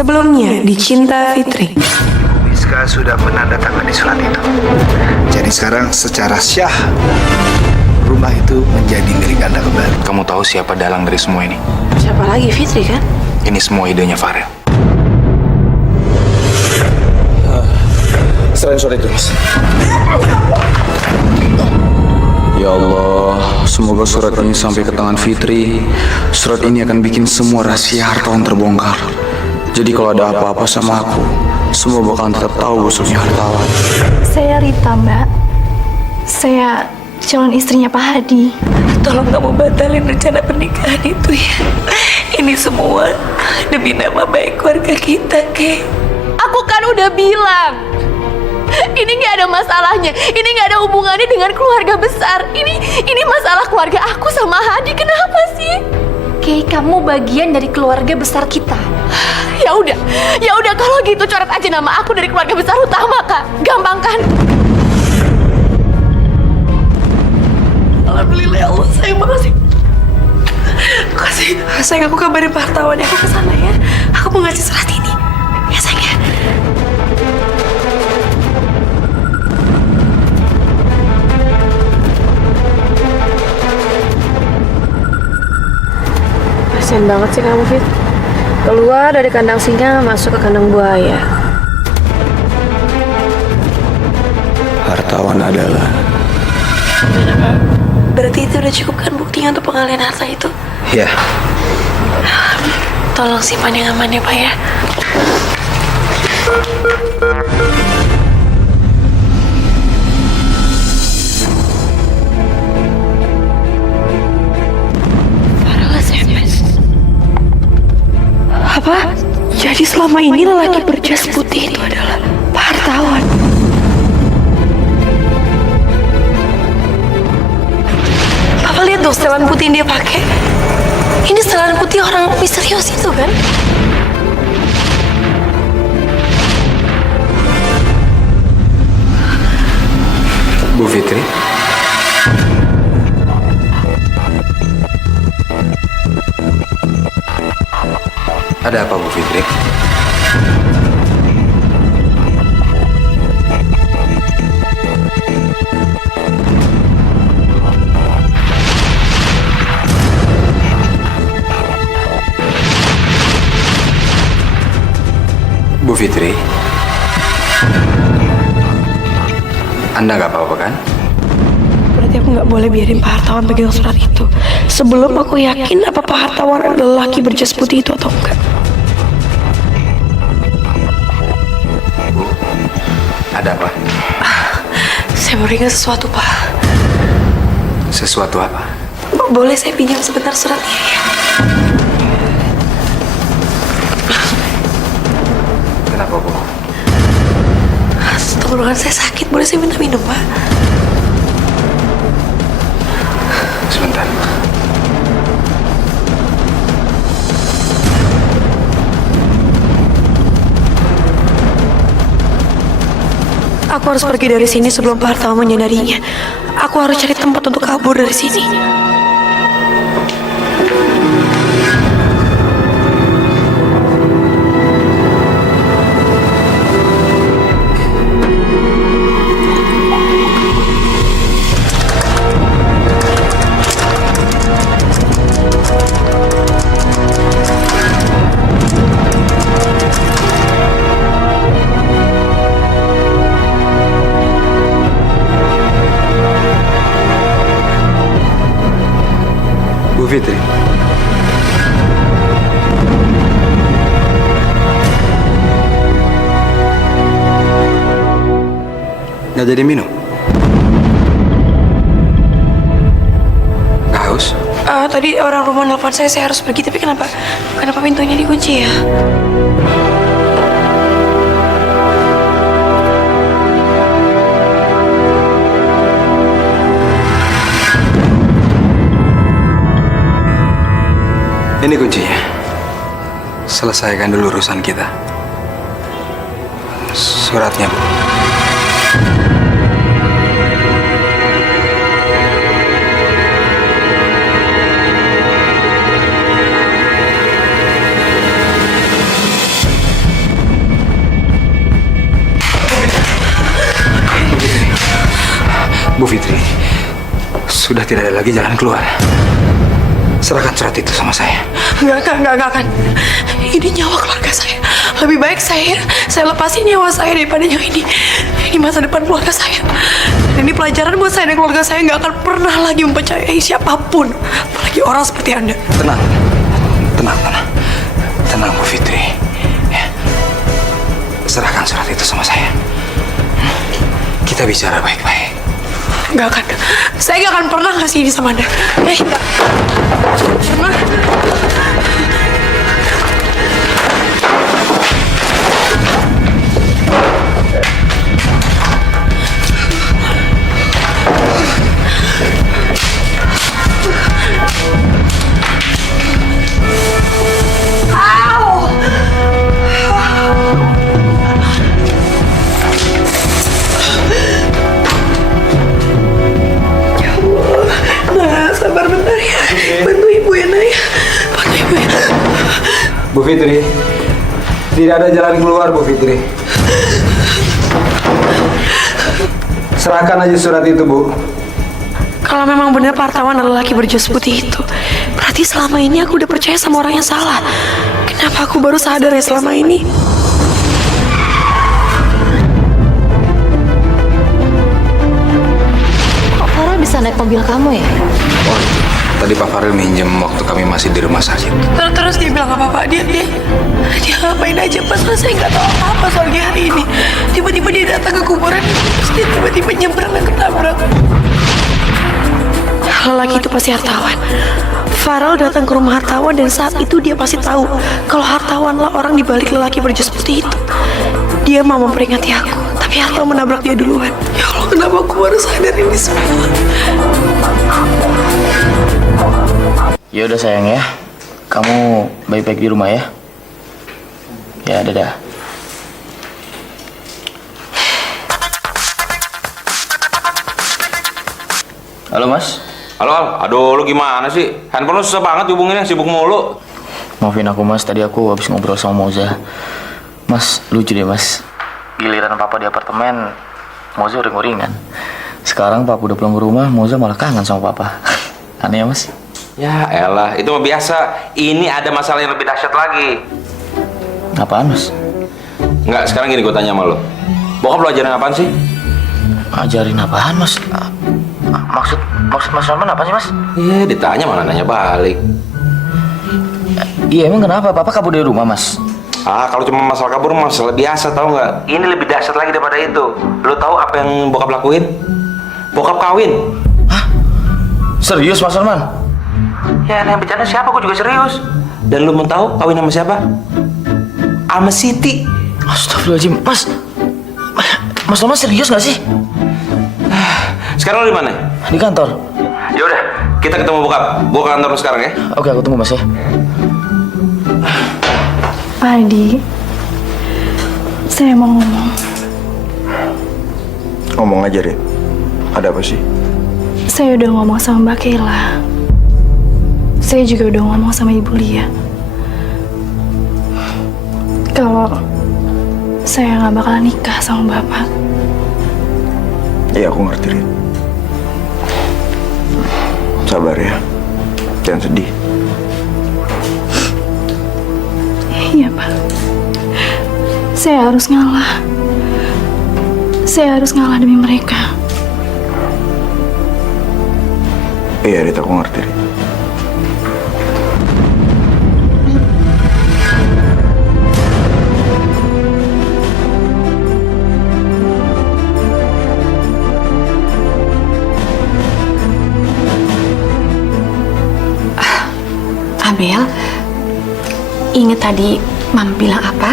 Sebelumnya di Cinta Fitri. Rizka sudah menandatangani surat itu. Jadi sekarang secara syah rumah itu menjadi milik Anda kembali. Kamu tahu siapa dalang dari semua ini? Siapa lagi? Fitri kan? Ini semua idenya Farel. Serahin surat itu, Mas. Ya Allah, semoga surat ini sampai ke tangan Fitri. Surat ini akan bikin semua rahasia hartawan terbongkar. Jadi kalau ada apa-apa sama aku, semua bakalan tetap tahu busuknya hartawan. Saya Rita, Mbak. Saya calon istrinya Pak Hadi. Tolong kamu batalin rencana pernikahan itu ya. Ini semua demi nama baik keluarga kita, Kay. Aku kan udah bilang, ini nggak ada masalahnya. Ini nggak ada hubungannya dengan keluarga besar. Ini masalah keluarga aku sama Hadi. Kenapa sih? Kay, kamu bagian dari keluarga besar kita. Ya udah kalau gitu coret aja nama aku dari keluarga besar utama, Kak. Gampang kan? Alhamdulillah ya Allah, sayang, makasih. Makasih. Sayang, aku kabarin Pak Hartawan ya. Aku kesana ya. Aku mau ngasih surat ini. Ya sayang ya. Kasian banget sih kamu, Fit. Keluar dari kandang singa, masuk ke kandang buaya. Hartawan adalah... Berarti itu udah cukup kan buktinya untuk pengalihan harta itu? Ya, Tolong simpan yang aman ya, Pak ya. Farel SMS. Apa? Jadi selama ini lelaki berjas putih itu adalah Pak Hartawan. Papa lihat dong setelan putih yang dia pakai. Ini setelan putih orang misterius itu kan? Bu Fitri? Ada apa, Bu Fitri? Bu Fitri? Anda nggak apa-apa kan? Berarti aku nggak boleh biarin Pak Hartawan pegang surat itu sebelum aku yakin apa Pak Hartawan adalah lelaki berjas putih itu atau enggak. Bu, ada apa? Saya mau ingat sesuatu, Pak. Sesuatu apa? Boleh saya pinjam sebentar suratnya ya? Kenapa, Bu? Tenggorokan saya sakit, boleh saya minta minum, Pak? Sebentar. Aku harus pergi dari sini sebelum Pak Hartawan menyadarinya. Aku harus cari tempat untuk kabur dari sini. Bu Fitri? Nggak jadi minum? Nggak haus? Tadi orang rumah nelfon saya harus pergi, tapi kenapa pintunya dikunci ya? Ini kuncinya. Selesaikan dulu urusan kita. Suratnya, Bu. Sudah tidak ada lagi jalan keluar. Serahkan surat itu sama saya. Enggak akan. Ini nyawa keluarga saya. Lebih baik saya lepasin nyawa saya daripada nyawa ini. Ini masa depan keluarga saya. Dan ini pelajaran buat saya dan keluarga saya nggak akan pernah lagi mempercayai siapapun. Apalagi orang seperti Anda. Tenang. Tenang, Bu Fitri. Ya. Serahkan surat itu sama saya. Kita bicara baik-baik. Nggak akan. Saya nggak akan pernah ngasih ini sama Anda. Nggak. Pernah. Sabar bentar ya. Bantu ibu ya, Nay. Bantu ibu ya. Bu Fitri, tidak ada jalan keluar, Bu Fitri. Serahkan aja surat itu, Bu. Kalau memang benar Pak Hartawan adalah laki berjas putih itu, berarti selama ini aku udah percaya sama orang yang salah. Kenapa aku baru sadar ya selama ini? Kok Farel bisa naik mobil kamu ya? Oh, tadi Pak Farel minjem waktu kami masih di rumah sakit. Terus dia bilang apa-apa. Dia ngapain aja pas saya nggak tahu apa soal dia hari ini. Tiba-tiba dia datang ke kuburan, terus dia tiba-tiba nyebrang dan ketabrak. Lelaki itu pasti Hartawan. Farel datang ke rumah Hartawan dan saat itu dia pasti tahu kalau Hartawan lah orang di balik lelaki berjas putih itu. Dia mau memperingati aku, tapi Hartawan menabrak dia duluan. Ya Allah, kenapa aku baru sadar ini semua? Ya udah sayang ya, kamu baik-baik di rumah ya. Ya dadah. Halo Mas. Halo, Al. Aduh, lu gimana sih? Handphone lu susah banget dihubunginnya, sibuk mulu. Maafin aku Mas, tadi aku habis ngobrol sama Moza. Mas, lucu deh Mas. Giliran Papa di apartemen, Moza uring-uringan. Sekarang Papa udah pulang ke rumah, Moza malah kangen sama Papa. Aneh ya Mas? Ya elah, itu mah biasa. Ini ada masalah yang lebih dahsyat lagi. Apaan Mas? Enggak, sekarang gini gue tanya sama lu. Bokap lu ajarin apaan sih? Ajarin apaan Mas? Maksud Mas Norman apa sih Mas? Iya, ditanya malah nanya balik. Iya emang kenapa? Papa kabur dari rumah Mas? Ah, kalau cuma masalah kabur, masalah biasa, tahu nggak? Ini lebih dahsyat lagi daripada itu. Lu tahu apa yang bokap lakuin? Bokap kawin. Hah? Serius Mas Norman? Ya, yang bercanda siapa? Gue juga serius. Dan lu mau tahu kawin sama siapa? Sama Siti. Astagfirullahaladzim, Mas Norman serius nggak sih? Sekarang lu di mana? Di kantor. Ya udah, kita ketemu bokap. Gua ke kantor lu sekarang ya. Oke, aku tunggu Mas ya. Pak Adi, saya mau ngomong. Ngomong aja deh. Ada apa sih? Saya udah ngomong sama Mbak Kayla. Saya juga udah ngomong sama Ibu Lia. Kalau saya nggak bakalan nikah sama Bapak. Iya, aku ngerti, Rin. Sabar ya. Jangan sedih. Iya, Pak. Saya harus ngalah. Saya harus ngalah demi mereka. Iya, Rit, aku ngerti, Rit. Abel, inget tadi Mama bilang apa?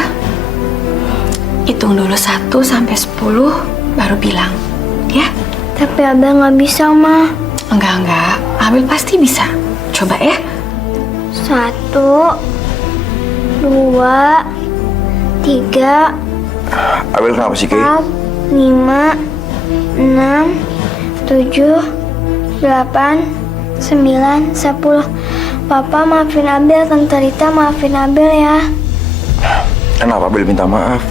Hitung dulu 1 sampai 10, baru bilang, ya? Tapi Abel nggak bisa, Ma. Enggak. Abel pasti bisa. Coba ya. 1, 2, 3, Abel kenapa sih, Kay? 4, 5, 6, 7, 8, 9, 10. Papa maafin Abel, Tante Rita maafin Abel ya. Kenapa Abel minta maaf?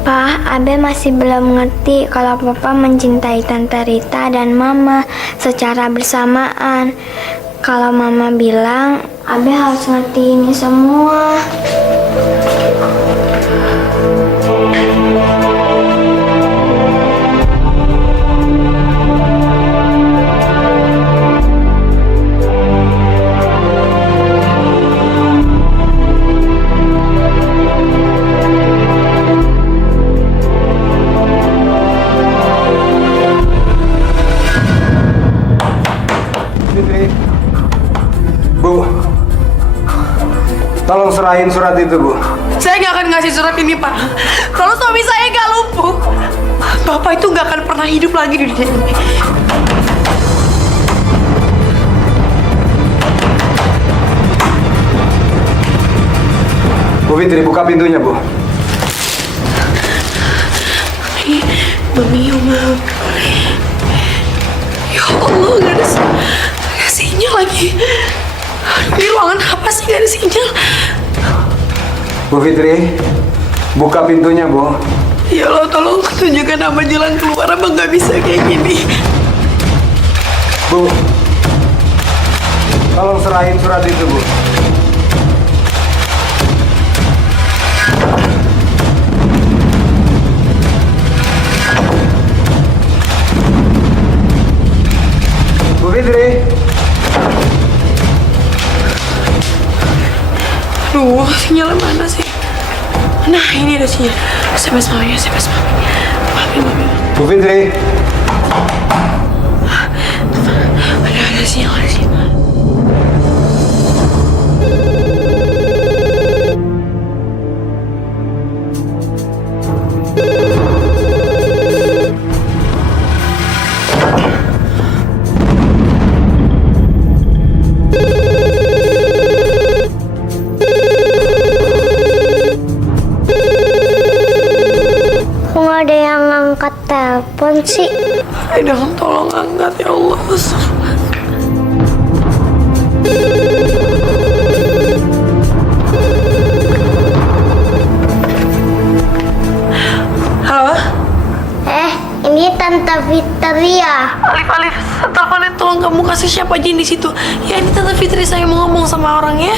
Pa, Abe masih belum ngerti kalau Papa mencintai Tante Rita dan Mama secara bersamaan. Kalau Mama bilang, Abe harus ngerti ini semua. Bu, tolong serahin surat itu, Bu. Saya nggak akan ngasih surat ini, Pak. Kalau suami saya nggak lumpuh, Bapak itu nggak akan pernah hidup lagi di dunia ini. Bu Fitri, buka pintunya, Bu. Mami, ya Allah, nggak ada sinyal lagi. Di ruangan apa sih nggak ada sinyal? Bu Fitri, buka pintunya, Bu. Ya Allah, tolong tunjukkan apa jalan keluar. Abang nggak bisa kayak gini. Bu, tolong serahin surat itu, Bu. Bu Fitri. Aduh, sinyalnya mana sih? Nah, ini ada sinyal. SMS mami, SMS mami. Mami. Bu Fitri. Ada sinyal, ada sinyal. Ada yang angkat telepon sih. Dong, tolong angkat ya Allah. Halo? Ini Tante Fitri ya. Alif, teleponnya tolong kamu kasih siapa aja di situ. Ya, ini Tante Fitri, saya mau ngomong sama orang ya.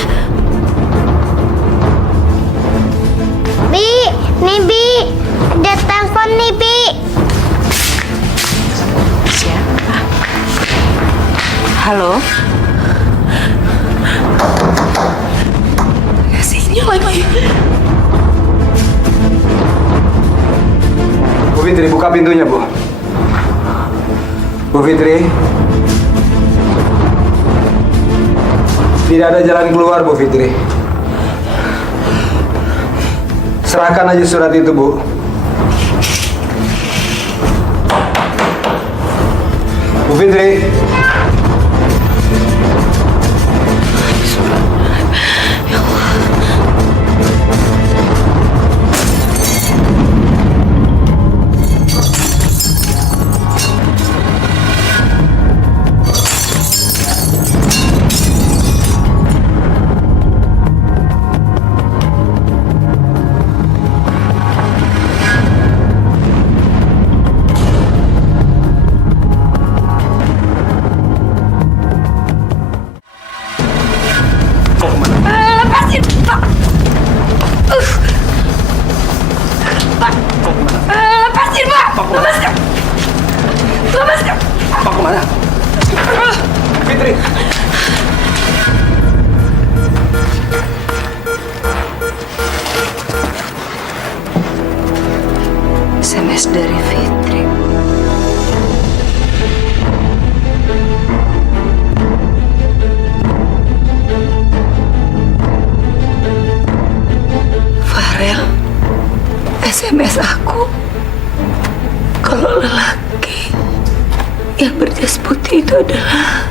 Nih Bi, ada telepon nih Bi. Siapa? Halo? Gak sinyal lagi. Bu Fitri, buka pintunya, Bu. Bu Fitri. Tidak ada jalan keluar, Bu Fitri. Serahkan aja surat itu, Bu. Bu Fitri. Lepasin, Pak. Pak. Lepasin, Pak. Lepaskan. Lepaskan. Pak, kemana? Fitri. SMS dari Fitri. Farel, SMS aku kalau lelaki yang berjas putih itu adalah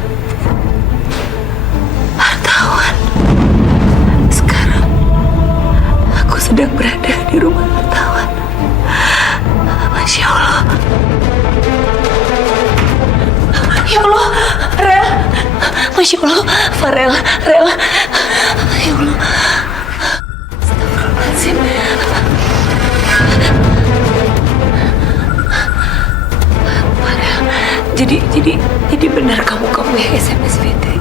hartawan. Sekarang aku sedang berada di rumah hartawan. Masya Allah. Ya Allah, Rel. Masya Allah, Farel, Rel. Ya Allah. Astagfirullahaladzim. Jadi benar kamu yang SMS Fitri.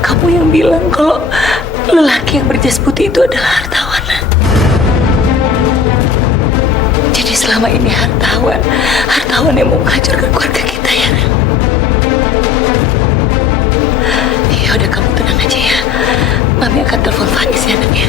Kamu yang bilang kalau lelaki yang berjas putih itu adalah hartawan. Jadi selama ini hartawan yang mau menghancurkan keluarga kita ya. Ya udah kamu tenang aja ya. Mami akan telepon Faiz ya Nak ya.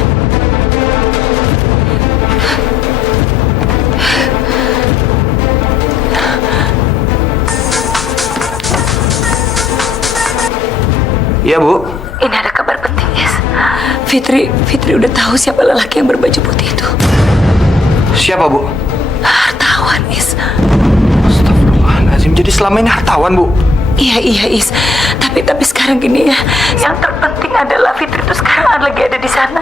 Iya, Bu. Ini ada kabar penting, Yes. Fitri udah tahu siapa lelaki yang berbaju putih itu. Siapa, Bu? Hartawan, Is. Astagfirullahaladzim, jadi selama ini hartawan, Bu? Iya, Is. Tapi sekarang gini ya. Yang terpenting adalah Fitri itu sekarang lagi ada di sana.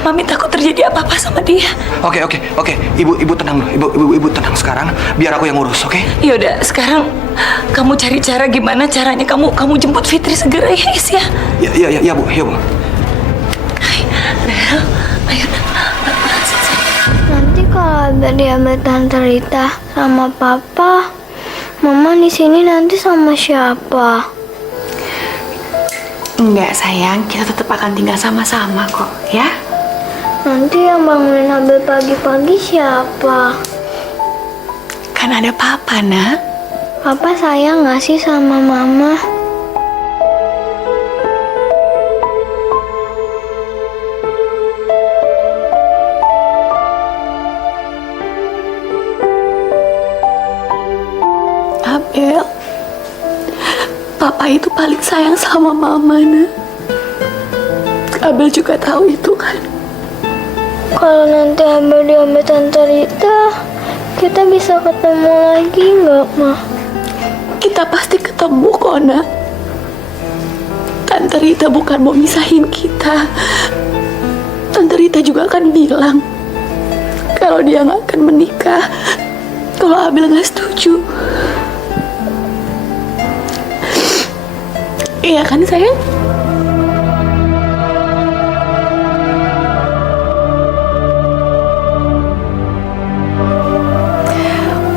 Mami takut terjadi apa-apa sama dia. Oke. Ibu tenang dulu. Ibu tenang sekarang. Biar aku yang ngurus, oke? Yaudah, sekarang kamu cari cara gimana caranya kamu jemput Fitri segera ya, Is ya. Ya, Bu. Ayo. Nanti kalau Abel diambil Tante Rita sama Papa, Mama di sini nanti sama siapa? Enggak sayang, kita tetap akan tinggal sama-sama kok, ya? Nanti yang bangunin Abel pagi-pagi siapa? Kan ada Papa, Nak. Papa sayang gak sih sama Mama? Abel, Papa itu paling sayang sama Mama, Nak. Abel juga tahu itu kan. Kalau nanti Abel diambil Tante Rita, kita bisa ketemu lagi nggak, Ma? Kita pasti ketemu kok, Nak. Tante Rita bukan mau misahin kita. Tante Rita juga akan bilang kalau dia nggak akan menikah kalau Abel nggak setuju. Iya kan sayang?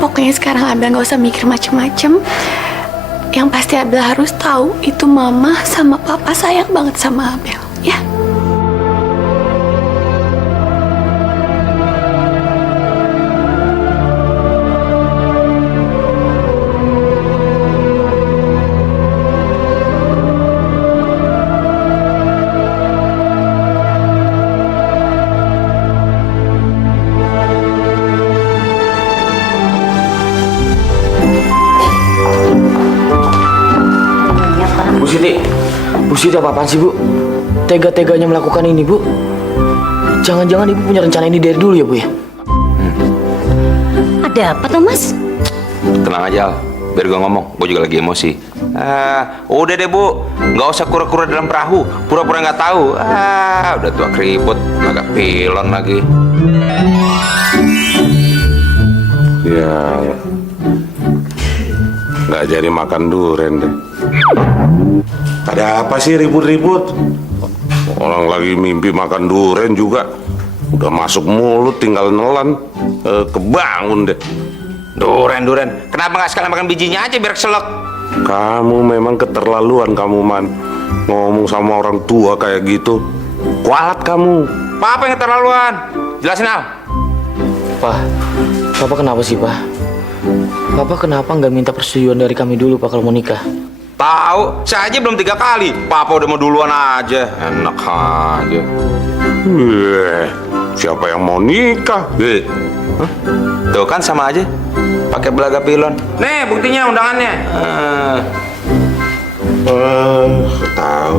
Pokoknya sekarang Abel nggak usah mikir macem-macem. Yang pasti Abel harus tahu itu Mama sama Papa sayang banget sama Abel, ya. Bu Siti apa-apaan sih, Bu? Tega-teganya melakukan ini, Bu. Jangan-jangan Ibu punya rencana ini dari dulu ya, Bu ya? Ada apa tuh, Mas? Tenang aja, Al. Biar gue ngomong. Gue juga lagi emosi. Udah deh, Bu. Nggak usah kura-kura dalam perahu. Pura-pura nggak tahu. Udah tua keribut. Agak pilon lagi. Ya, nggak jadi makan durian deh. Ada apa sih ribut-ribut? Orang lagi mimpi makan durian juga. Udah masuk mulut tinggal nelan. Kebangun deh. Durian. Kenapa nggak sekalian makan bijinya aja biar keselak? Kamu memang keterlaluan kamu, Man. Ngomong sama orang tua kayak gitu. Kualat kamu. Apa yang keterlaluan? Jelasin, Al. Papa kenapa sih, Pak? Papa kenapa nggak minta persetujuan dari kami dulu, Pak, kalau mau nikah? Tahu, saya aja belum 3 kali. Papa udah mau duluan aja. Enak aja. Siapa yang mau nikah? Tuh kan sama aja. Pakai belaga pilon. Nih buktinya undangannya. Tahu.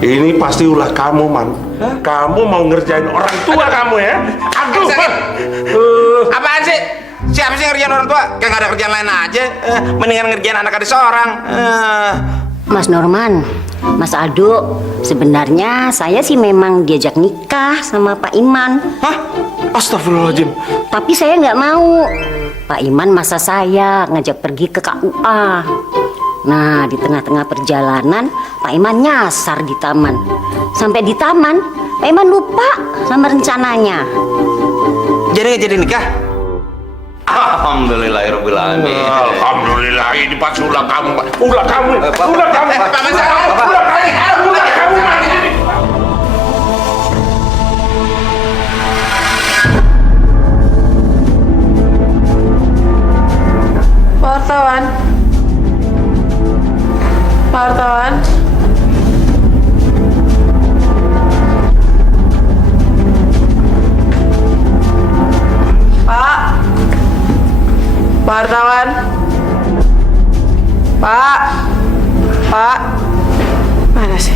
Ini pasti ulah kamu, Man. Kamu mau ngerjain orang tua kamu ya? Aduh, Man. Apaan sih? Siapa sih ngerjain orang tua? Kayak gak ada kerjaan lain aja. Mendingan ngerjain anak adik seorang. Mas Norman, Mas Aldo, sebenarnya saya sih memang diajak nikah sama Pak Iman. Hah? Astagfirullahaladzim. Tapi saya nggak mau. Pak Iman masa saya ngajak pergi ke KUA. Nah, di tengah-tengah perjalanan, Pak Iman nyasar di taman. Sampai di taman, Pak Iman lupa sama rencananya. Jadi nggak jadi nikah? Alhamdulillahirabbil alamin. Alhamdulillah, ini pas ulah kamu, Pak. Ulah kamu. Ulah kamu. Ulah kamu. Wartawan. Wartawan. Pak. Wartawan. Pak. Pak. Mana sih?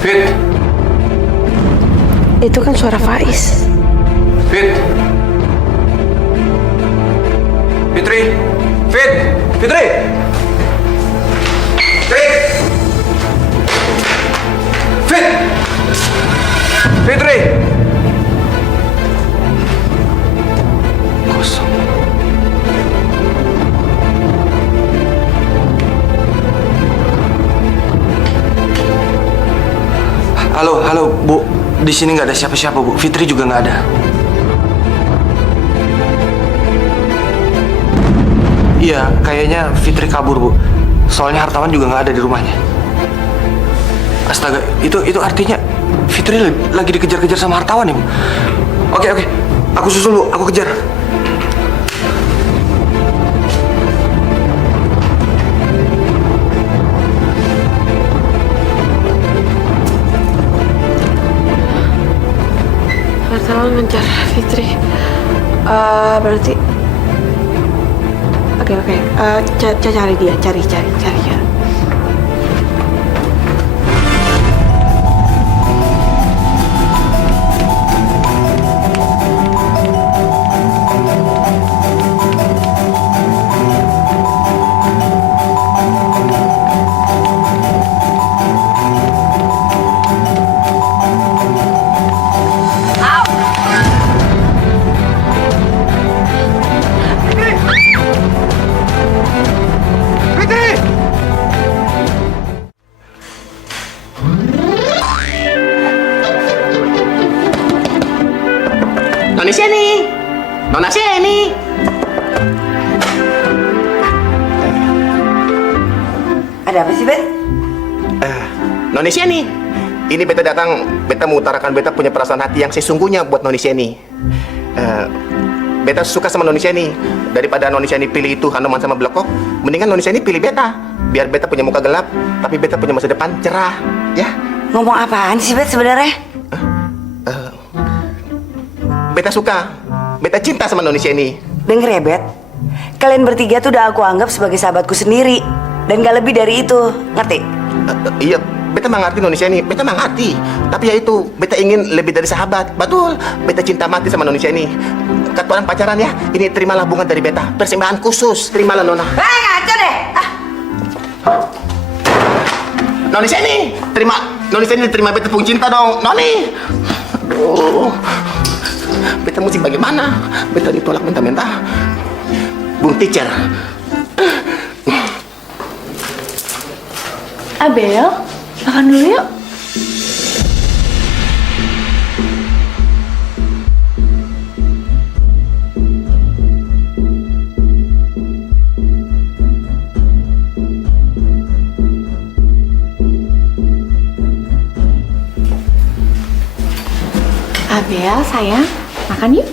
Fit, Itu kan suara Faiz. Fit. Fitri. Fit. Fitri. Fit. Fit. Fitri. Kosong. Halo, Bu. Di sini nggak ada siapa-siapa, Bu. Fitri juga nggak ada. Iya, kayaknya Fitri kabur, Bu. Soalnya hartawan juga nggak ada di rumahnya. Astaga, itu artinya Fitri lagi dikejar-kejar sama hartawan ya, Bu? Oke. Aku susul, Bu. Aku kejar. Wartawan mengejar Fitri. Berarti Oke. Cari dia, cari. Nona Sieni. Ada apa sih, Bet? Noni Sieni, ini beta datang, beta mengutarakan beta punya perasaan hati yang sesungguhnya buat Noni Sieni. Beta suka sama Noni Sieni. Daripada Noni Sieni pilih itu Hanuman sama Blekok, mendingan Noni Sieni pilih beta. Biar beta punya muka gelap, tapi beta punya masa depan cerah, ya. Ngomong apaan sih, Bet, sebenarnya? Beta suka, beta cinta sama Noni Sieni. Denger ya, Bet. Kalian bertiga tuh udah aku anggap sebagai sahabatku sendiri. Dan gak lebih dari itu, ngerti? Iya, beta mengerti Noni Sieni, beta mengerti. Tapi ya itu, beta ingin lebih dari sahabat. Betul, beta cinta mati sama Noni Sieni. Kata orang pacaran ya, ini terimalah bunga dari beta. Persembahan khusus, terimalah Nona. Ngaco deh! Noni Sieni, Noni Sieni terima beta pun cinta dong, Noni. Aduh, beta mesti bagaimana? Beta ditolak mentah-mentah. Bung teacher. Abel, makan dulu yuk. Abel, sayang, makan yuk.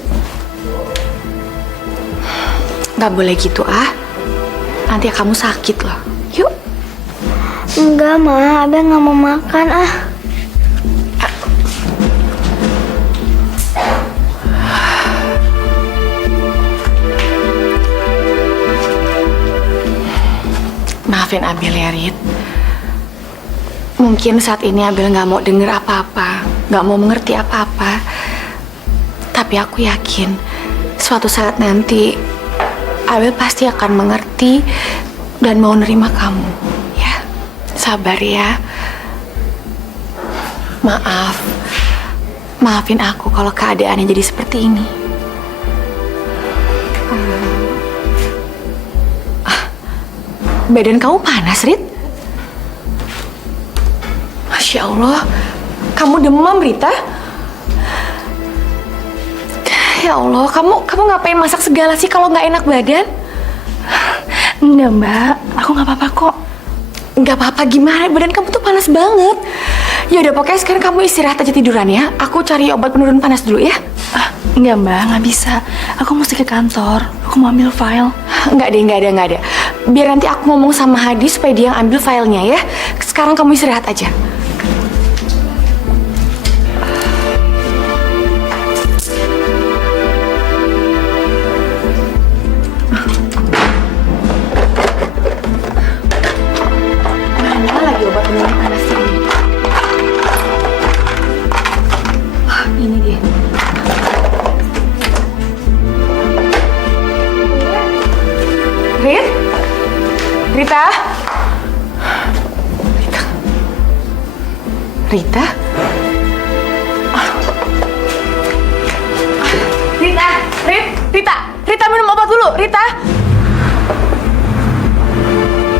Gak boleh gitu, nanti kamu sakit loh. Yuk. Enggak, Ma. Abel nggak mau makan, Maafin Abel ya, Rit. Mungkin saat ini Abel nggak mau denger apa-apa, nggak mau mengerti apa-apa. Tapi aku yakin, suatu saat nanti Abel pasti akan mengerti dan mau nerima kamu. Sabar ya. Maaf. Maafin aku kalau keadaannya jadi seperti ini. Badan kamu panas, Rit? Masya Allah, kamu demam, Rita? Ya Allah, kamu ngapain masak segala sih kalau nggak enak badan? Enggak, Mbak. Aku nggak apa-apa kok. Nggak apa-apa gimana? Badan kamu tuh panas banget. Ya udah, pokoknya sekarang kamu istirahat aja tiduran ya. Aku cari obat penurun panas dulu ya. Enggak, Mbak. Nggak bisa. Aku mesti ke kantor. Aku mau ambil file. Nggak ada. Biar nanti aku ngomong sama Hadi supaya dia yang ambil filenya ya. Sekarang kamu istirahat aja. Mana lagi obat penurun panas ini? Ini dia. Rita? Rita minum obat dulu, Rita.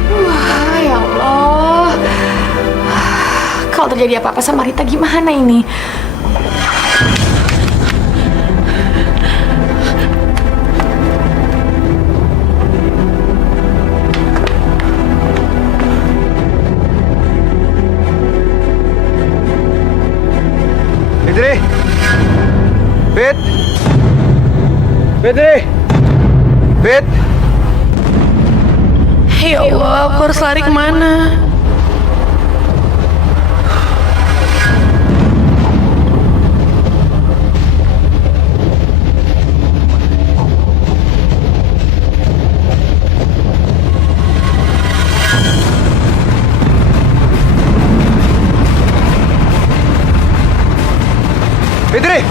Wah, ya Allah. Kalau terjadi apa-apa sama Rita gimana ini? Fit. Ya Allah, aku harus lari kemana? Fitri.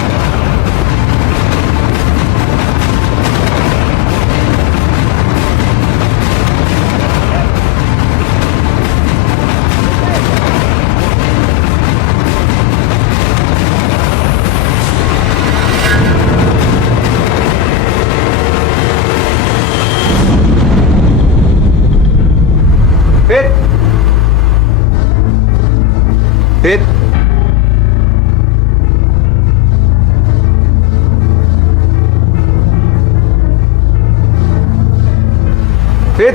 Fit. Fit.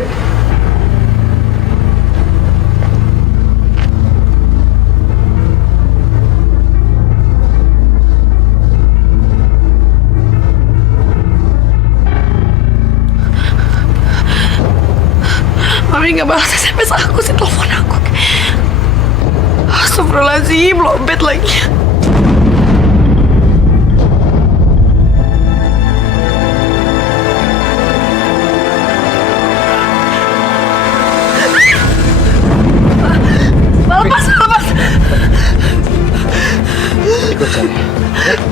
Mami nggak balas SMS aku sih, telepon aku. Astagfirullahaladzim, lobet lagi. Lepas. Ikut saya.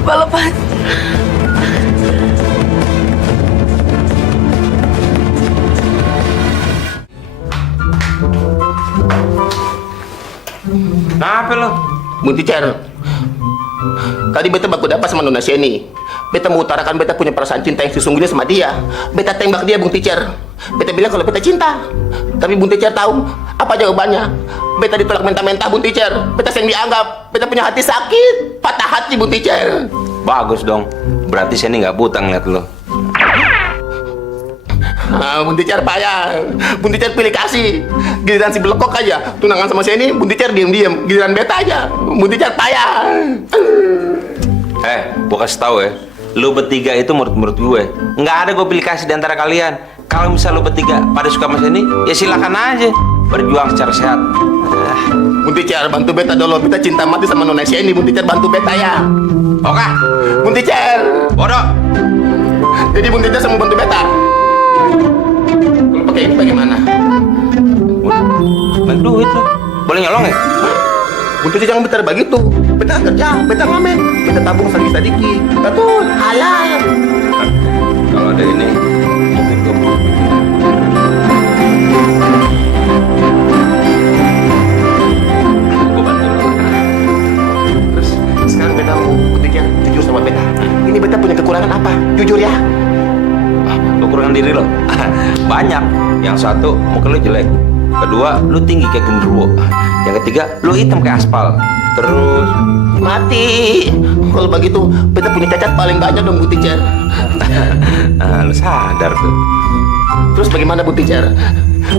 Lepas. Kenapa lo? Bunti Cer, tadi beta baku dapat sama Nona Sheni. Beta mengutarakan beta punya perasaan cinta yang sesungguhnya sama dia. Beta tembak dia, Bunti Cer. Beta bilang kalau beta cinta. Tapi Bunti Cer tahu apa jawabannya? Beta ditolak mentah-mentah, Bunti Cer. Beta sering dianggap. Beta punya hati sakit, patah hati, Bunti Cer. Bagus dong. Berarti saya nggak buta ngeliat lo. Bunti Cer payah. Bunti Cer pilih kasih. Giliran si belekok aja tunangan sama saya ini, Bunti Cer diem-diem. Giliran beta aja, Bunti Cer payah. Gue kasih tahu ya, lu bertiga itu menurut gue nggak ada gue pilih kasih di antara kalian. Kalau misal lu bertiga pada suka sama ini, ya silakan aja berjuang secara sehat. Bunti Cer bantu beta dulu. Beta cinta mati sama Nona ini. Bunti Cer bantu beta ya. Oke. Bunti Cer. Bodoh. Jadi Bunti Cer sama bantu beta. Kalau pakai ini bagaimana? Banyak duit lo. Boleh nyolong ya? Bunti Cer jangan bentar begitu. Beta kerja, beta ngamen. Beta tabung sedikit. Betul, halal. Kalau ada ini, mungkin gue mau Gue bantu lo. Terus sekarang beta mau Bunti Cer banyak. Yang satu muka lu jelek, kedua lu tinggi kayak genderuwo, yang ketiga lu hitam kayak aspal. Terus Mati. Kalau begitu, beta punya cacat paling banyak dong, Bu Teacher. lu sadar tuh. Terus bagaimana, Bu Teacher?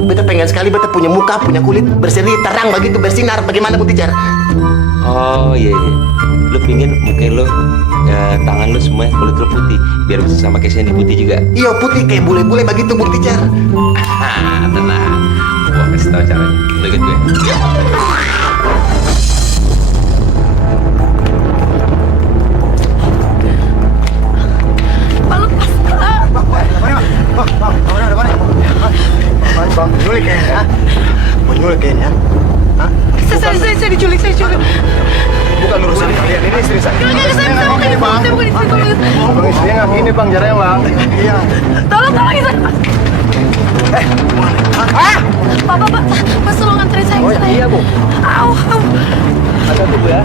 Beta pengen sekali beta punya muka, punya kulit berseri, terang begitu, bersinar. Bagaimana, Bu Teacher? Oh iya, lu pingin muka lu, tangan lu semua kulit lu putih, biar bisa sama kayak Sandy putih juga. Iya, putih kayak bule-bule begitu, Bu Teacher. Tenang, gua kasih tau caranya. Lu ikut gue. Ya. Bang, nyulik kayaknya. Mau nyulik kayaknya. Hah? Saya diculik. Bukan urusan kalian, ini istri saya. Saya bukan istri, Bang, istrinya nggak gini bang, jarang bang. Iya. Tolong istri. Pak, tolong anterin saya. Oh iya bu. Au. Hati-hati bu ya.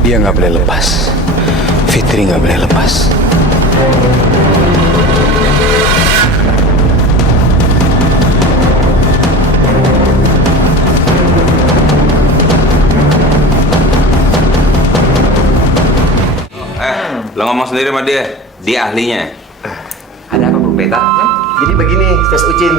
Dia nggak boleh lepas. Fitri nggak boleh lepas. Lo ngomong sendiri sama dia ahlinya. Ada apa Bu Beta? Jadi begini, Stas Ucin,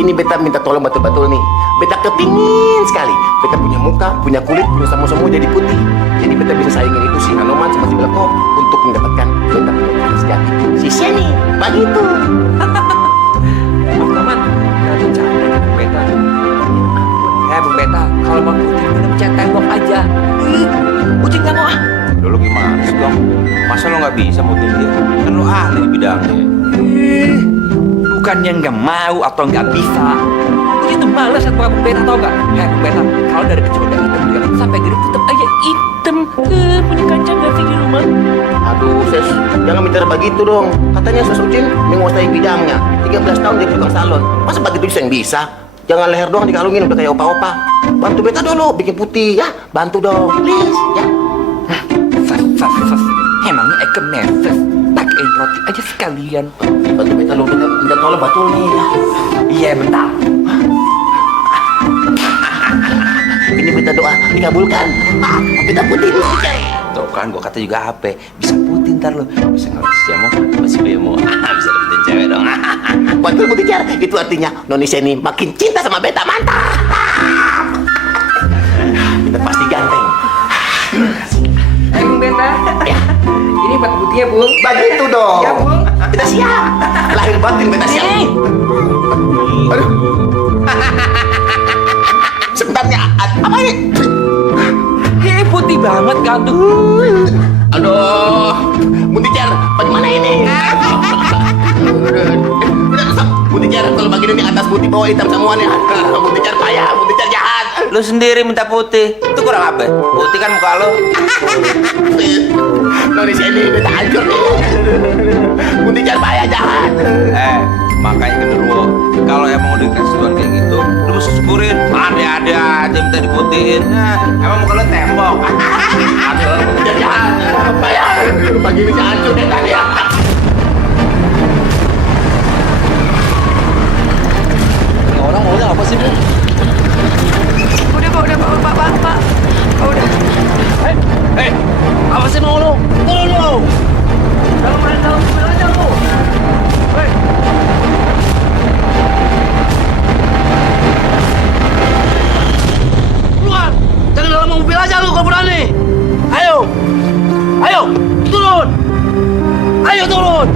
ini beta minta tolong betul-betul nih. Beta kepingin sekali. Beta punya muka, punya kulit, punya semua jadi putih. Jadi beta bisa saingin itu si Hanoman sama si Beleko untuk mendapatkan beta punya cinta sejati. Si Sheni, begitu. Teman, nggak bercanda Bu Beta. Bu Beta, kalau mau putih minum cat tembok aja. Ucin nggak mau ah. Dulu gimana sih dong? Masa lo nggak bisa mutin dia? Kan lo ahli di bidangnya. Bukannya nggak mau atau nggak bisa. Ucin tuh males sama Bu Beta, tau nggak? Bu Beta, kalau dari kecil udah hitam dia sampai gede tetap aja hitam. Punya kaca nggak sih di rumah? Aduh, Ses, jangan bicara begitu dong. Katanya Stas Ucin menguasai bidangnya. 13 tahun jadi tukang salon. Masa begitu bisa yang bisa? Jangan leher doang dikalungin udah kayak opa-opa. Bantu beta dulu bikin putih ya. Bantu dong, please ya. Emangnya Eke meses pakein roti aja sekalian. Bantu beta dulu, beta minta tolong betul nih ya. Iya bentar. Ini beta doa dikabulkan. Beta putih putih. Tuh kan gua kata juga apa? Bisa putih ntar lo. Bisa ngeliat si Cemo, masih Bemo. Bisa dapetin cewek dong. Betul putih jar. Itu artinya Noni Sheni makin cinta sama beta. Mantap. Beta pasti ganteng. Bung Beta. Ya. Ini buat putihnya Bung. Begitu dong. Ya Bung. Beta siap. Lahir batin beta siap. Aduh. Sebentarnya apa ini? Putih banget kan tuh. Aduh, Buntijar, bagaimana ini? Buntijar, kalau begini nih atas putih bawah hitam semuanya. Buntijar payah, Buntijar jahat. Lo sendiri minta putih, itu kurang apa? Putih kan muka lo. Noni Sheni, beta hancur nih. Buntijar payah jahat. Makanya genderuwo, kalau emang udah dikasih Tuhan kayak gitu, lo mesti syukurin. Ada aja minta diputihin. Emang muka lo tembok. Aduh, Buntijar jahat. Payah, begini hancur beta dia. Orang maunya apa sih Bu? Udah Pak. Udah. Apa sih mau lo? Turun lo. Dalam mobil aja lo. Keluar. Jangan dalam mobil aja lo kalau berani. Ayo, turun. Ayo turun.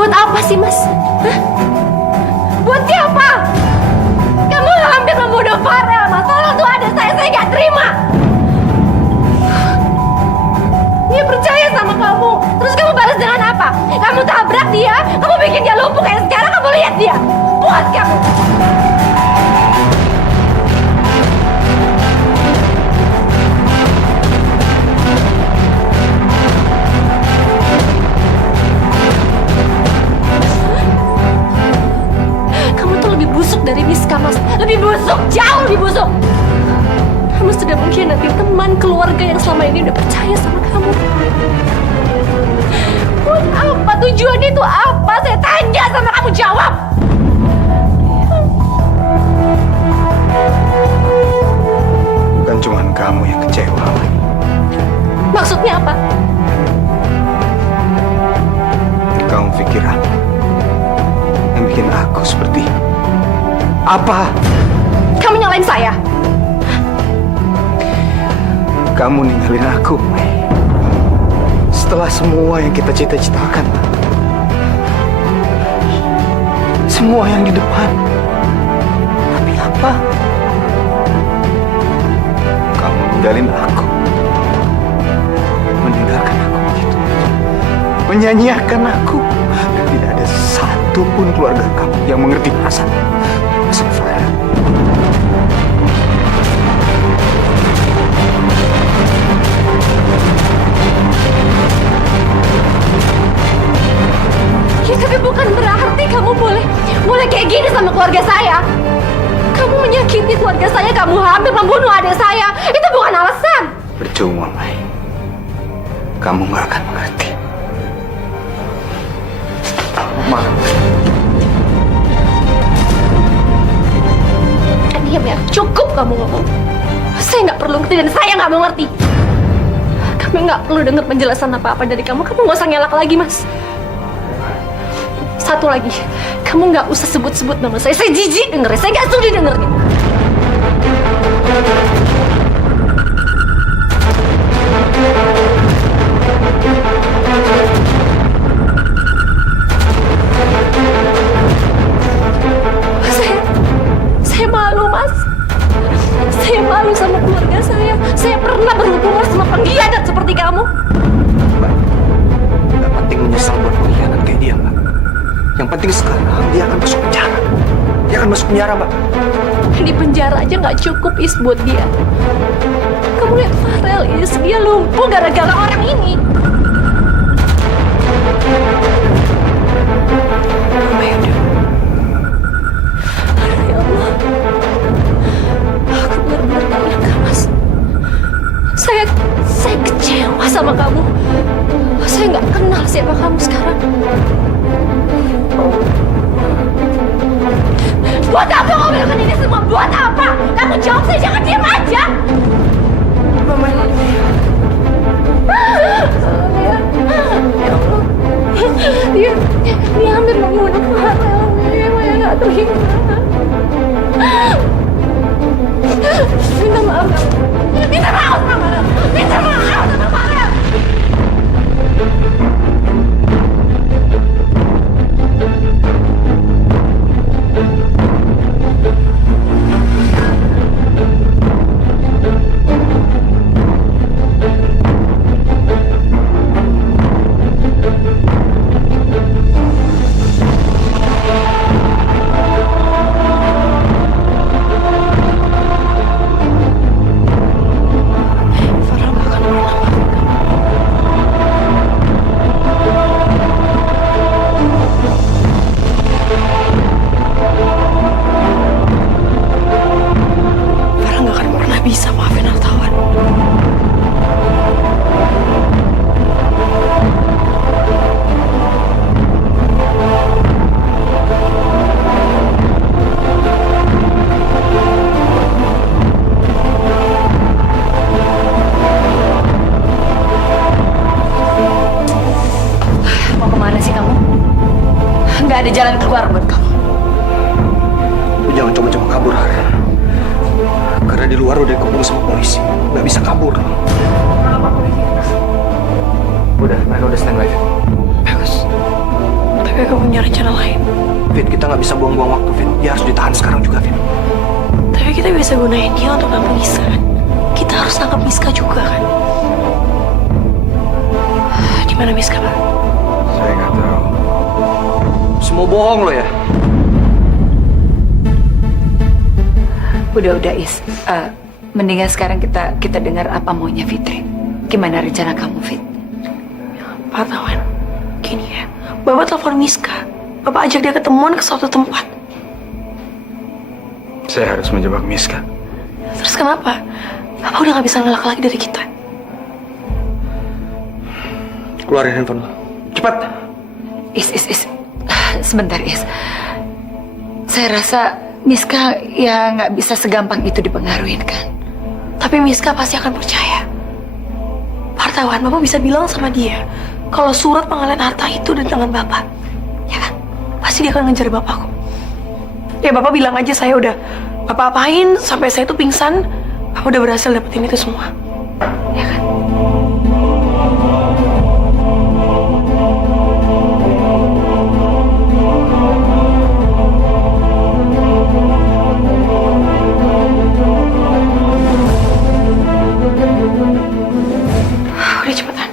Buat apa sih, Mas? Hah? Buat siapa? Kamu hampir membunuh Farel, Mas. Tolong tuh ada saya nggak terima. Dia percaya sama kamu. Terus kamu balas dengan apa? Kamu tabrak dia, kamu bikin dia lumpuh kayak sekarang kamu lihat dia. Buat kamu. Kamu tuh lebih busuk dari Miska, Mas. Lebih busuk, jauh lebih busuk. Kamu sudah mengkhianati teman keluarga yang selama ini udah percaya sama kamu. Buat apa? Tujuannya itu apa? Saya tanya sama kamu, jawab. Bukan cuma kamu yang kecewa. Maksudnya apa? Kamu pikir apa yang bikin aku seperti ini? Apa? Kamu nyalain saya. Kamu ninggalin aku, Mai. Setelah semua yang kita cita-citakan. Semua yang di depan. Tapi apa? Kamu ninggalin aku. Meninggalkan aku begitu aja. Menyanyiakan aku. Dan tidak ada satupun keluarga kamu yang mengerti perasaan Farel. Ya, tapi bukan berarti kamu boleh kayak gini sama keluarga saya. Kamu menyakiti keluarga saya, kamu hampir membunuh adik saya. Itu bukan alasan. Percuma, Mai. Kamu nggak akan mengerti. Ma. Diam ya, cukup kamu ngomong. Saya nggak perlu ngerti dan saya nggak mau ngerti. Kamu nggak perlu dengar penjelasan apa-apa dari kamu. Kamu nggak usah ngelak lagi, Mas. Satu lagi, kamu nggak usah sebut-sebut nama saya. Saya jijik dengernya, saya nggak sudi dengernya. Saya malu, Mas. Saya malu sama keluarga saya. Saya pernah berhubungan sama pengkhianat seperti kamu. Mbak, nggak penting menyesal buat pengkhianat kayak dia, Mbak. Yang penting sekarang dia akan masuk penjara. Dia akan masuk penjara, Mbak. Di penjara aja nggak cukup, Is, buat dia. Kamu lihat Farel, Is, dia lumpuh gara-gara orang ini. Mama, ya udah. Ya Allah, aku benar-benar gak nyangka, Mas. Saya kecewa sama kamu. Saya nggak kenal siapa kamu sekarang. Buat apa kamu melakukan ini semua? Buat apa? Kamu jawab saya, jangan diam aja. Mama, ya Allah. Dia hampir membunuh Farel. Maya nggak terima. Minta maaf, minta maaf sama Farel. Minta maaf sama Farel. bisa maafin hartawan. Mau kemana sih kamu? Nggak ada jalan keluar buat kamu. Lu jangan coba-coba kabur, Har. Karena di luar udah dikepung sama polisi. Nggak bisa kabur. Kenapa polisi? Udah, mereka udah stand by. Bagus. Tapi Kayak kamu punya rencana lain. Fit, kita nggak bisa buang-buang waktu, Fit. Dia harus ditahan sekarang juga, Fit. Tapi kita bisa gunain dia untuk nangkep Miska kan? Kita harus nangkep Miska juga kan? Di mana Miska, Pak? Saya nggak tahu. Semua bohong lo ya? Udah Is. Mendingan sekarang kita dengar apa maunya Fitri. Gimana rencana kamu, Fit? Pak Tawan, gini ya. Bapak telepon Miska. Bapak ajak dia ketemuan ke suatu tempat. Saya harus menjebak Miska. Terus kenapa? Bapak udah gak bisa ngelak lagi dari kita. Keluarin handphone lo. Cepat. Is. Sebentar, Is. Saya rasa Miska ya nggak bisa segampang itu dipengaruhin kan. Tapi Miska pasti akan percaya. Wartawan, Bapak bisa bilang sama dia kalau surat pengalihan harta itu di tangan Bapak. Ya kan? Pasti dia akan ngejar Bapak kok. Ya Bapak bilang aja saya udah Bapak apain sampai saya tuh pingsan. Bapak udah berhasil dapetin itu semua. Ya kan? Udah cepetan.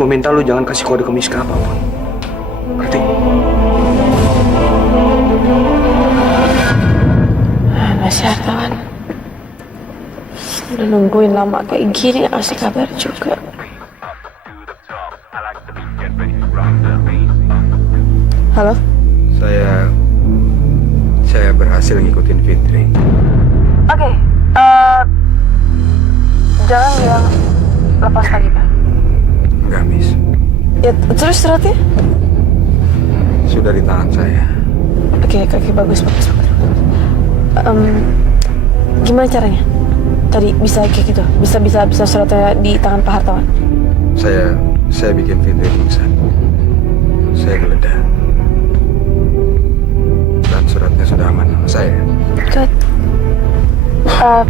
Gue minta lu jangan kasih kode ke Miska apapun. Ngerti? Masih wartawan. Udah nungguin lama kayak gini ngasih kabar juga. Halo? Saya berhasil ngikutin Fitri. Oke, jangan yang lepas lagi, Pak. Enggak, Miss. Ya, terus suratnya? Sudah di tangan saya. Oke, bagus. Gimana caranya? Tadi bisa kayak gitu? Bisa suratnya di tangan Pak Hartawan? Saya bikin Fitri pingsan. Saya geledah. Dan suratnya sudah aman sama saya. Good.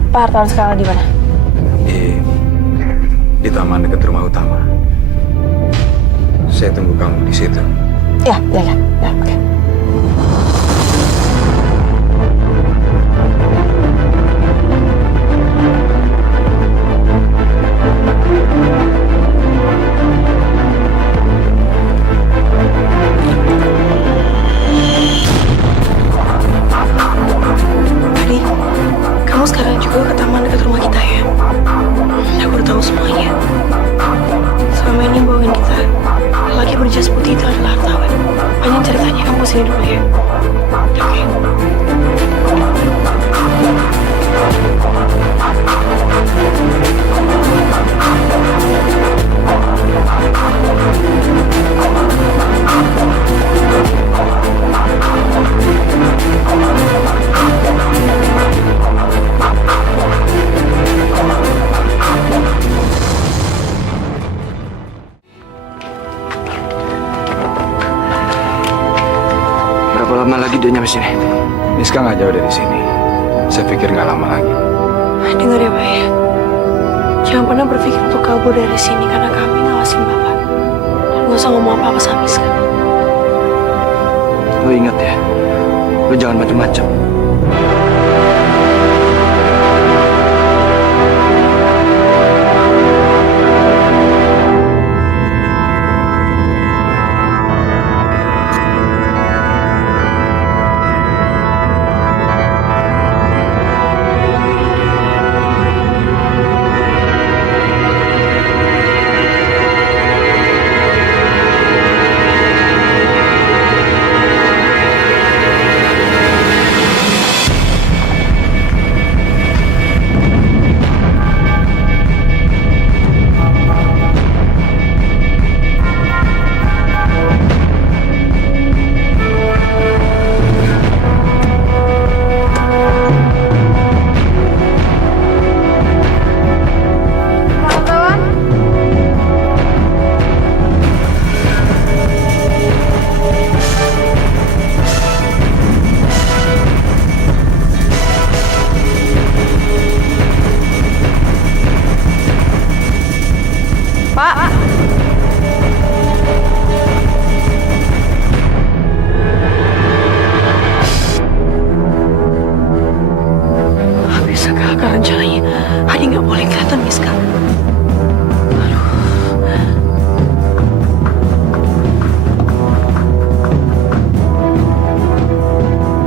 Pak Hartawan sekarang di mana? Di taman dekat rumah utama. Saya tunggu kamu di situ. Ya, oke. Tadi, kamu sekarang juga ke taman dekat rumah kita ya? Aku udah tahu semuanya. Selama ini bohongin kita. Laki berjas putih itu adalah hartawan. Panjang ceritanya, kamu sini dulu ya. Oke. Berapa lama lagi dia nyampe sini? Miska nggak jauh dari sini. Saya pikir nggak lama lagi. Dengar ya, Pak ya. Jangan pernah berpikir untuk kabur dari sini karena kami ngawasin Bapak. Dan gak usah ngomong apa-apa sama Miska. Lo ingat ya, lo jangan macem-macem. Pak. Bisa gagal rencananya. Hadi nggak boleh kelihatan, Miska.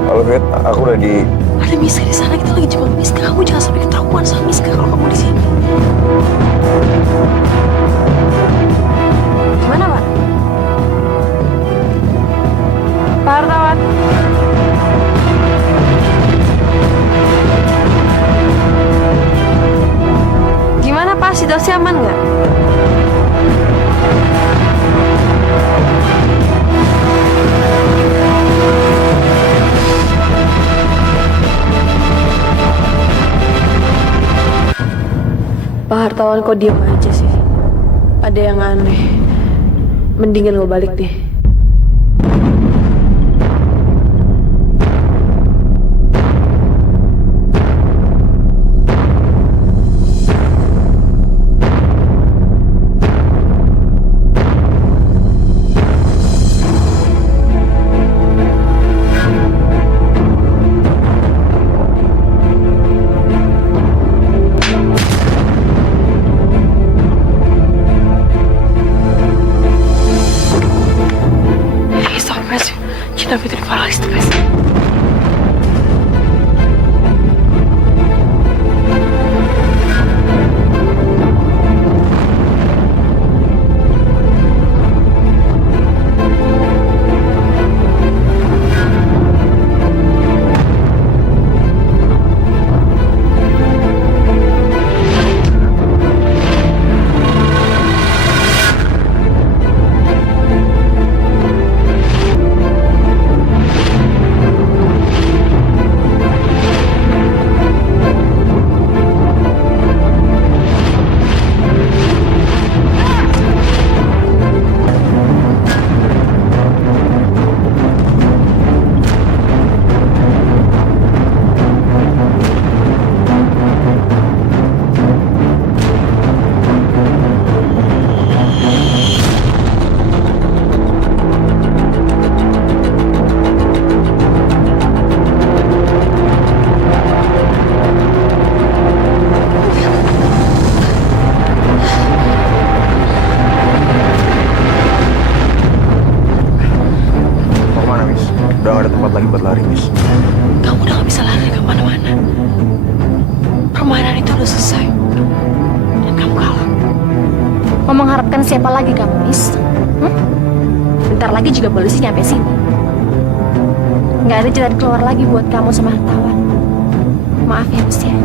Halo Bet, aku udah di... Ada Miska di sana, kita lagi jebak Miska. Kamu jangan sampai ketahuan sama Miska kalau kamu di sini. Gimana, Pak? Pak Hartawan. Gimana, Pak? Situasi aman nggak? Pak Hartawan, kok diem aja sih? Ada yang aneh. Mendingan lo balik deh. Cinta Fitri Falalis tuh, guys. Udah gak ada tempat lagi buat lari, Miss. Kamu udah gak bisa lari kemana-mana. Permainan itu udah selesai. Dan kamu kalah. Mau mengharapkan siapa lagi kamu, Miss? Bentar lagi juga polisi nyampe sini. Nggak ada jalan keluar lagi buat kamu sama Hartawan. Maaf ya, Miss ya.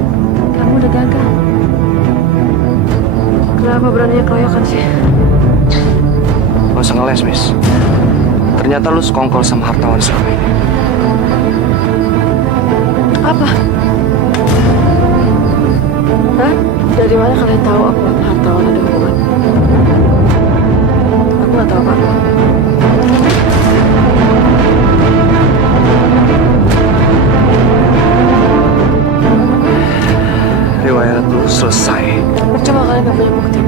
Kamu udah gagal. Kenapa beraninya keroyokan sih? Gak usah ngeles, Miss. Ternyata lu sekongkol sama Hartawan selama ini. Apa? Hah? Dari mana kalian tahu aku sama Hartawan ada hubungan? Aku gak tahu apa-apa. Riwayat lu selesai. Percuma kalian gak punya bukti.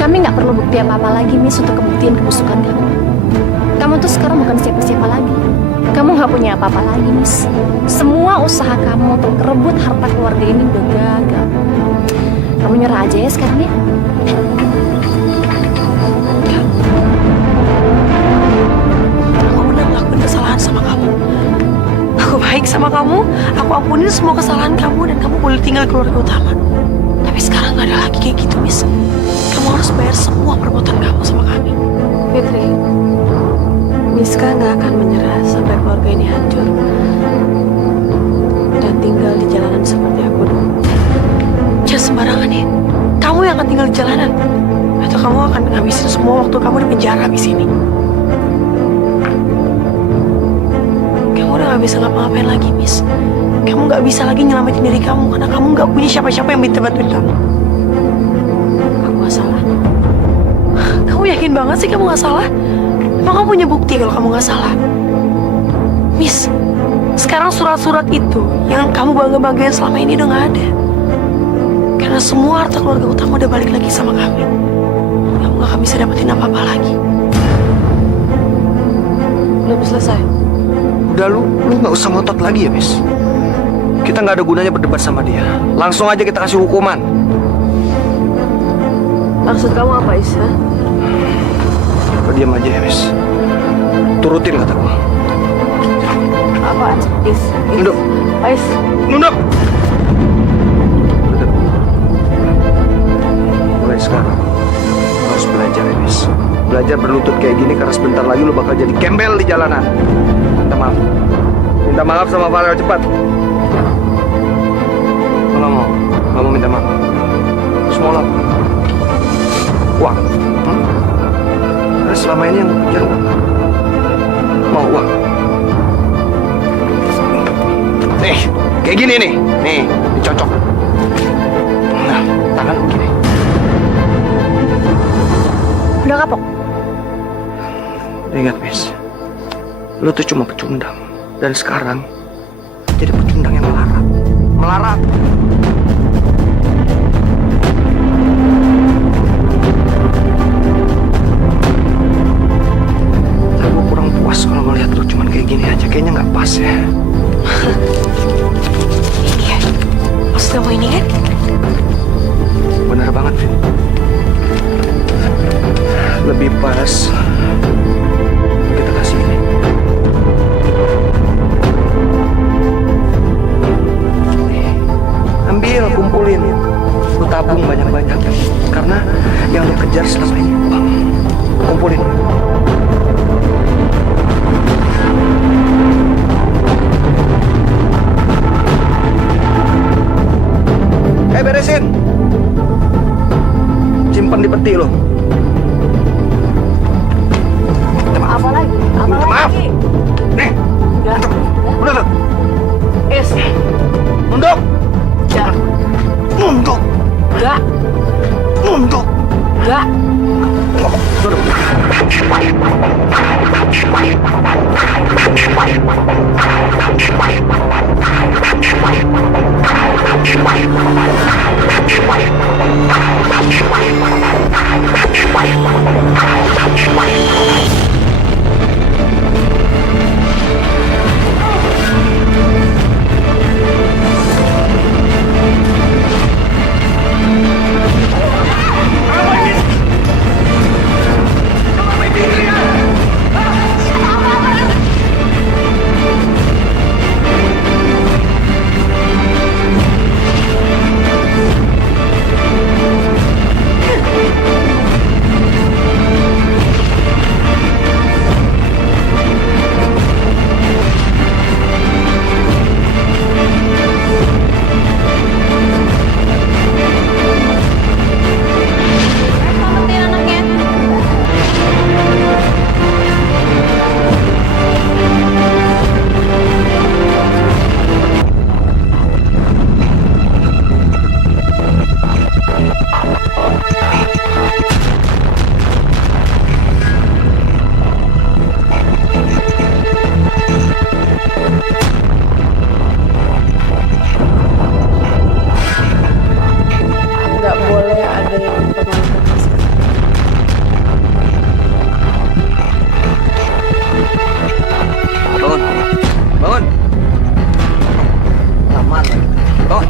Kami nggak perlu bukti apa-apa lagi, Miss, untuk kebuktiin kebusukan kamu. Kamu tuh sekarang bukan siapa-siapa lagi. Kamu nggak punya apa-apa lagi, Miss. Semua usaha kamu untuk merebut harta keluarga ini udah gagal. Kamu nyerah aja ya sekarang ya. Aku pernah ngelakuin kesalahan sama kamu. Aku baik sama kamu. Aku ampunin semua kesalahan kamu dan kamu boleh tinggal di keluarga utama. Tapi sekarang nggak ada lagi kayak gitu, Miss. Kamu harus bayar semua perbuatan kamu sama kami. Fitri, Miska nggak akan menyerah sampai keluarga ini hancur dan tinggal di jalanan seperti aku dulu. Jangan sembarangan ya. Kamu yang akan tinggal di jalanan, atau kamu akan ngabisin semua waktu kamu di penjara habis ini. Kamu udah nggak bisa ngapa-ngapain lagi, Miss. Kamu nggak bisa lagi nyelamatin diri kamu karena kamu nggak punya siapa-siapa yang bisa bantuin kamu. Aku nggak salah. Kamu yakin banget sih kamu nggak salah? Emang kamu punya bukti kalau kamu nggak salah? Miss, sekarang surat-surat itu yang kamu bangga-banggain selama ini udah nggak ada. Karena semua harta keluarga utama udah balik lagi sama kami. akan bisa dapetin apa-apa lagi. Belum selesai. Udah lu nggak usah ngotot lagi ya, Miss. Kita nggak ada gunanya berdebat sama dia. Langsung aja kita kasih hukuman. Maksud kamu apa, Is? Kau diam aja ya, Miss. Turutin kataku. Apaan, Is? Nunduk. Is. Nunduk. Mulai sekarang lu harus belajar ya, Miss. Belajar berlutut kayak gini karena sebentar lagi lu bakal jadi gembel di jalanan. Minta maaf. Minta maaf sama Farel cepat. Nggak mau minta maaf. Terus mau apa? Uang. Karena selama ini yang gue pikir uang. Mau uang. Nih, kayak gini nih. Nih, dicocok. Nah, tangan lu gini. Udah kapok? Ingat, Miss. Lu tuh cuma pecundang. Dan sekarang jadi pecundang yang melarat. Melarat. Gue kurang puas kalau ngeliat lu cuman kayak gini aja. Kayaknya nggak pas ya. Ini ya? Maksud kamu ini kan? Bener banget, Vin. Lebih pas kita kasih ini. Ambil, kumpulin. Lu tabung banyak-banyak. Karena yang lu kejar selama ini uang. Kumpulin. Beresin. Simpan di peti lo. Apa lagi? Apa Maaf. lagi? Nih. Udah tuh. Is. Nunduk. Ya. Nunduk. Enggak. Nunduk. Enggak. Duduk. Nggak boleh ada yang mempermainkan sekarang. Bangun. Bangun. Aman lagi. Bangun.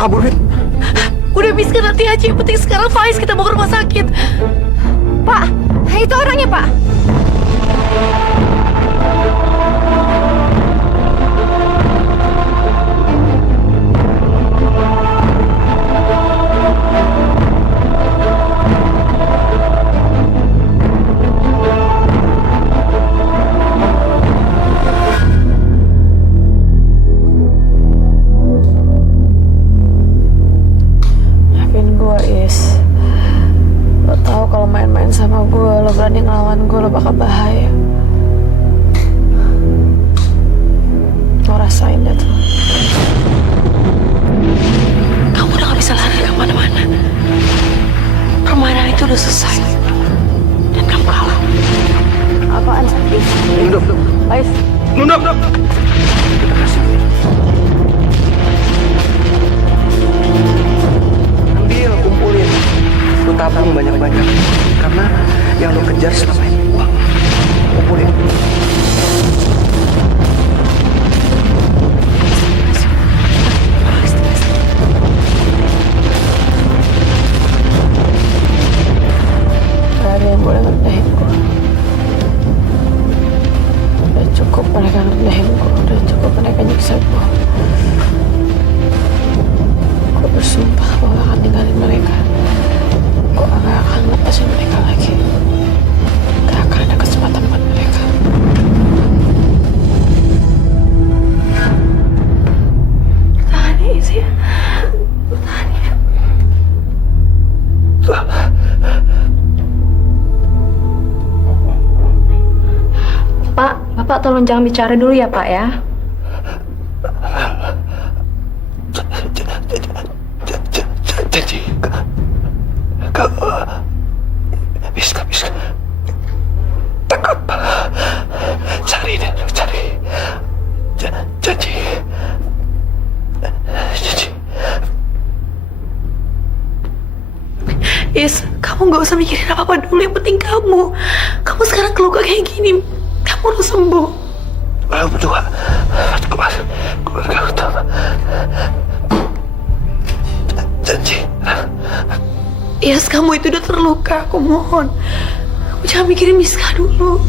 kabur, Fit. Udah Miska, nanti aja. Yang penting sekarang Faiz kita bawa ke rumah sakit. Pak, itu orangnya, Pak. Maafin gue, Is. Lo tahu kalau main-main sama gue, lo berani ngelawan gue, lo bakal bahaya. Lo rasain deh tuh. Kamu udah gak bisa lari kemana-mana. Permainan itu udah selesai. Dan kamu kalah. Apaan sih? Nunduk. Ais. Nunduk. Ambil, kumpulin. Lu tabung banyak-banyak. Karena yang lu kejar selama ini uang. Kumpulin. Gak ada yang boleh ngerendahin gue. Udah cukup mereka ngerendahin gue. Udah cukup mereka nyiksa gue. Gue bersumpah gue gak akan tinggalin mereka. Gue gak akan lepasin mereka lagi. Gak akan ada kesempatan buat mereka. Tahan ya, Is ya. Tahan ya. Pak, Bapak tolong jangan bicara dulu ya, Pak ya. Janji. Kau Miska. Tangkap. Cari deh, cari. Janji. Is, kamu gak usah mikirin apa-apa dulu. Yang penting kamu. Kamu sekarang keluka kayak gini. Kamu udah sembuh. Lo berdua keluarga utama. Janji. Yes, kamu itu udah terluka. Aku mohon. Kamu jangan mikirin Miska dulu.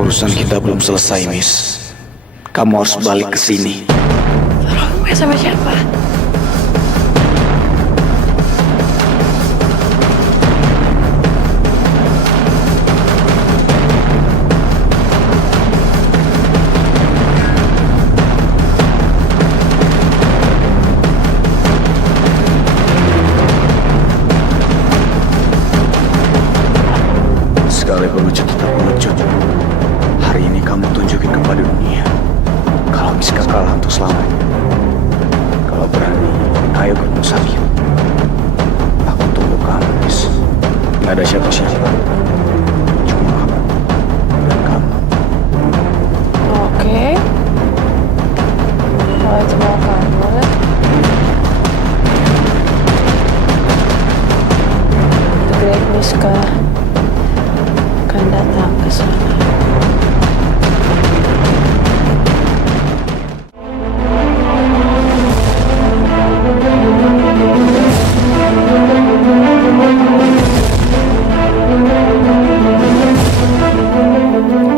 Urusan kita belum selesai, Miss. Kamu harus balik ke sini. Gue sama siapa? Sekalipun lucu tetap pengecut. Hari ini kamu tunjukin kepada dunia kalau Miska kalah untuk selamanya. Kalau berani, ayo ketemu Sabio. Aku tunggu kamu, Miss. Gak ada siapa-siapa. Cuma aku dan kamu. Oke. Kalau itu mau kamu, The Great Miska akan datang ke sana.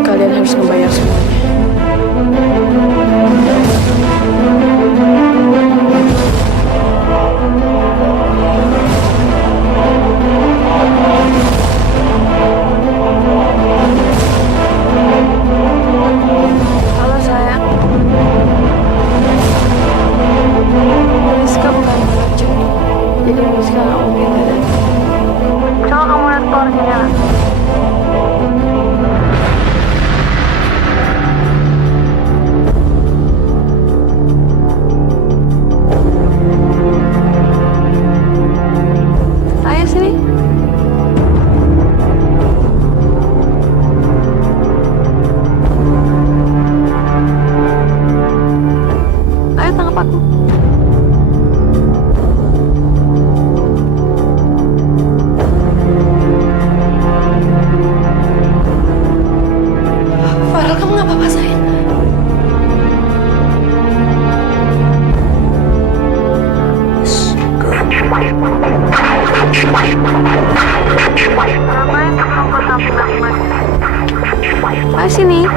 Kalian harus Jadi Miska nggak mungkin ada. Coba kamu lihat keluar jendela. Ayo sini. Ayo tangkap aku. Farel, kamu nggak apa-apa sayang? Ayo sini.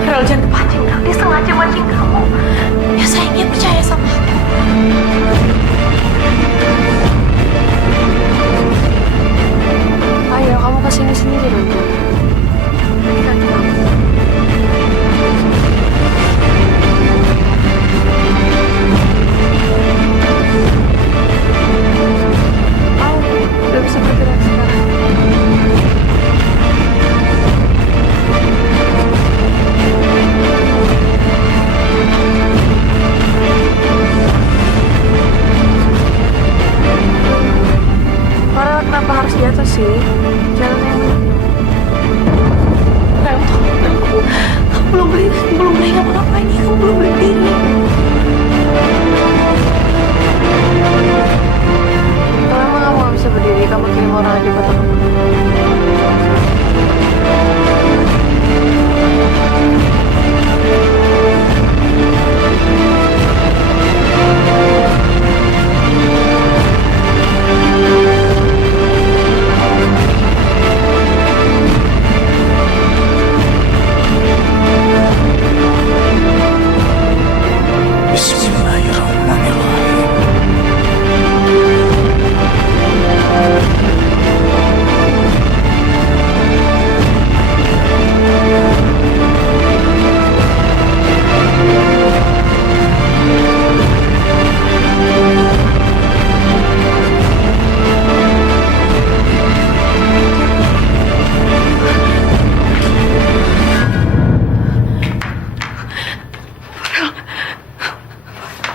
Farel, jangan kepancing. Dia sengaja mancing kamu. Ya sayangnya percaya sama aku. Ayo, kamu kesini sendiri nanti. Nanti kaki kamu. Kamu udah bisa bergerak sekarang. Farel, kenapa harus di atas sih? Jalan yang kamu belum beli ngapa-ngapain nih, kamu belum berdiri. Kalau emang kamu gak bisa berdiri, kamu kirim orang aja buat aku.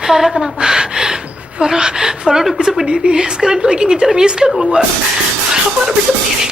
Farel, kenapa? Farel udah bisa berdiri. Sekarang dia lagi ngejar Miska keluar. Farel bisa berdiri.